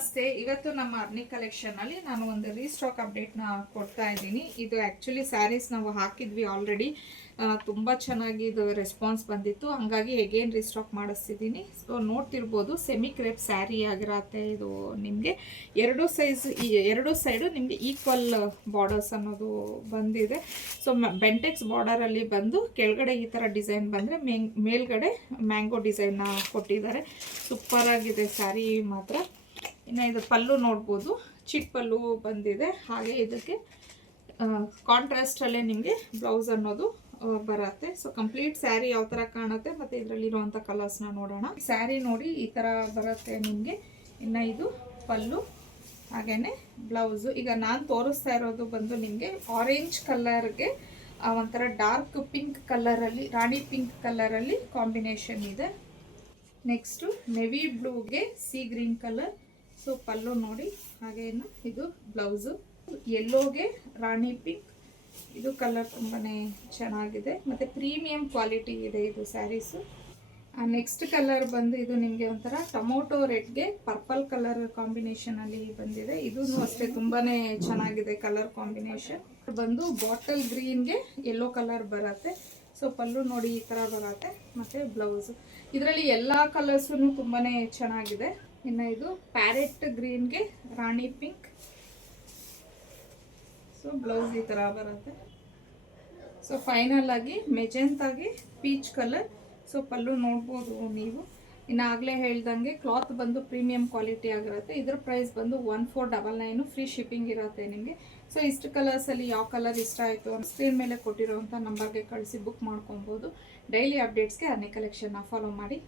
ನಮಸ್ತೆ. ಇವತ್ತು ನಮ್ಮ ಅರ್ನಿ ಕಲೆಕ್ಷನ್ ಅಲ್ಲಿ ನಾನು ಒಂದು ರೀಸ್ಟಾಕ್ ಅಪ್ಡೇಟ್ ನ ಕೊಡ್ತಾ ಇದ್ದೀನಿ. ಇದು ಆಕ್ಚುಲಿ ಸ್ಯಾರೀಸ್ ನಾವು ಹಾಕಿದ್ವಿ ಆಲ್ರೆಡಿ, ತುಂಬಾ ಚೆನ್ನಾಗಿ ಇದು ರೆಸ್ಪಾನ್ಸ್ ಬಂದಿತ್ತು, ಹಂಗಾಗಿ ಅಗೇನ್ ರೀಸ್ಟಾಕ್ ಮಾಡಿಸ್ತಿದ್ದೀನಿ. ಸೊ ನೋಡ್ತಿರ್ಬೋದು, ಸೆಮಿ ಕ್ರೇಪ್ ಸ್ಯಾರಿ ಆಗಿರತ್ತೆ. ಇದು ನಿಮಗೆ ಎರಡು ಸೈಡು ನಿಮಗೆ ಈಕ್ವಲ್ ಬಾರ್ಡರ್ಸ್ ಅನ್ನೋದು ಬಂದಿದೆ. ಸೊ ಬೆಂಟೆಕ್ಸ್ ಬಾರ್ಡರ್ ಅಲ್ಲಿ ಬಂದು ಕೆಳಗಡೆ ಈ ತರ ಡಿಸೈನ್ ಬಂದ್ರೆ ಮೇಲ್ಗಡೆ ಮ್ಯಾಂಗೋ ಡಿಸೈನ್ ಕೊಟ್ಟಿದ್ದಾರೆ. ಸೂಪರ್ ಆಗಿದೆ ಸ್ಯಾರಿ ಮಾತ್ರ. ಇನ್ನು ಇದು ಪಲ್ಲು ನೋಡ್ಬೋದು, ಚಿಕ್ಕ ಪಲ್ಲು ಬಂದಿದೆ. ಹಾಗೆ ಇದಕ್ಕೆ ಕಾಂಟ್ರಾಸ್ಟ್ ಅಲ್ಲೇ ನಿಮಗೆ ಬ್ಲೌಸ್ ಅನ್ನೋದು ಬರುತ್ತೆ. ಸೊ ಕಂಪ್ಲೀಟ್ ಸ್ಯಾರಿ ಯಾವ ತರ ಕಾಣುತ್ತೆ ಮತ್ತೆ ಇದರಲ್ಲಿರುವಂಥ ಕಲರ್ಸ್ನ ನೋಡೋಣ. ಸ್ಯಾರಿ ನೋಡಿ ಈ ತರ ಬರುತ್ತೆ ನಿಮಗೆ. ಇನ್ನು ಇದು ಪಲ್ಲು, ಹಾಗೇನೆ ಬ್ಲೌಸು. ಈಗ ನಾನು ತೋರಿಸ್ತಾ ಇರೋದು ಬಂದು ನಿಮಗೆ ಆರೆಂಜ್ ಕಲರ್ಗೆ ಒಂಥರ ಡಾರ್ಕ್ ಪಿಂಕ್ ಕಲರಲ್ಲಿ, ರಾಣಿ ಪಿಂಕ್ ಕಲರಲ್ಲಿ ಕಾಂಬಿನೇಷನ್ ಇದೆ. ನೆಕ್ಸ್ಟು ನೆವಿ ಬ್ಲೂಗೆ ಸಿ ಗ್ರೀನ್ ಕಲರ್. ಸೊ ಪಲ್ಲು ನೋಡಿ, ಹಾಗೇನು ಇದು ಬ್ಲೌಸು. ಯೆಲ್ಲೋಗೆ ರಾಣಿ ಪಿಂಕ್, ಇದು ಕಲರ್ ತುಂಬಾ ಚೆನ್ನಾಗಿದೆ ಮತ್ತು ಪ್ರೀಮಿಯಂ ಕ್ವಾಲಿಟಿ ಇದೆ ಇದು ಸ್ಯಾರೀಸು. ನೆಕ್ಸ್ಟ್ ಕಲರ್ ಬಂದು ಇದು ನಿಮಗೆ ಒಂಥರ ಟೊಮೊಟೊ ರೆಡ್ಗೆ ಪರ್ಪಲ್ ಕಲರ್ ಕಾಂಬಿನೇಷನಲ್ಲಿ ಬಂದಿದೆ. ಇದೂ ಅಷ್ಟೇ ತುಂಬಾ ಚೆನ್ನಾಗಿದೆ ಕಲರ್ ಕಾಂಬಿನೇಷನ್. ಬಂದು ಬಾಟಲ್ ಗ್ರೀನ್ಗೆ ಯೆಲ್ಲೋ ಕಲರ್ ಬರುತ್ತೆ. ಸೊ ಪಲ್ಲು ನೋಡಿ ಈ ಥರ ಬರುತ್ತೆ ಮತ್ತು ಬ್ಲೌಸು. ಇದರಲ್ಲಿ ಎಲ್ಲ ಕಲರ್ಸೂ ತುಂಬಾ ಚೆನ್ನಾಗಿದೆ. ಇನ್ನು ಇದು ಪ್ಯಾರೆಟ್ ಗ್ರೀನ್ಗೆ ರಾಣಿ ಪಿಂಕ್. ಸೊ ಬ್ಲೌಸ್ ಈ ಥರ ಬರುತ್ತೆ. ಸೊ ಫೈನಲ್ ಆಗಿ ಮೆಜೆಂತಾಗಿ ಪೀಚ್ ಕಲರ್. ಸೊ ಪಲ್ಲು ನೋಡ್ಬೋದು ನೀವು. ಇನ್ನು ಆಗಲೇ ಹೇಳ್ದಂಗೆ ಕ್ಲಾತ್ ಬಂದು ಪ್ರೀಮಿಯಂ ಕ್ವಾಲಿಟಿ ಆಗಿರುತ್ತೆ. ಇದ್ರ ಪ್ರೈಸ್ ಬಂದು 1499, ಫ್ರೀ ಶಿಪ್ಪಿಂಗ್ ಇರುತ್ತೆ ನಿಮಗೆ. ಸೊ ಇಷ್ಟು ಕಲರ್ಸಲ್ಲಿ ಯಾವ ಕಲರ್ ಇಷ್ಟ ಆಯಿತು ಸ್ಕ್ರೀನ್ ಮೇಲೆ ಕೊಟ್ಟಿರೋವಂಥ ನಂಬರ್ಗೆ ಕಳಿಸಿ ಬುಕ್ ಮಾಡ್ಕೊಬೋದು. ಡೈಲಿ ಅಪ್ಡೇಟ್ಸ್ಗೆ ಅರ್ನಿ ಕಲೆಕ್ಷನ್ನ ಫಾಲೋ ಮಾಡಿ.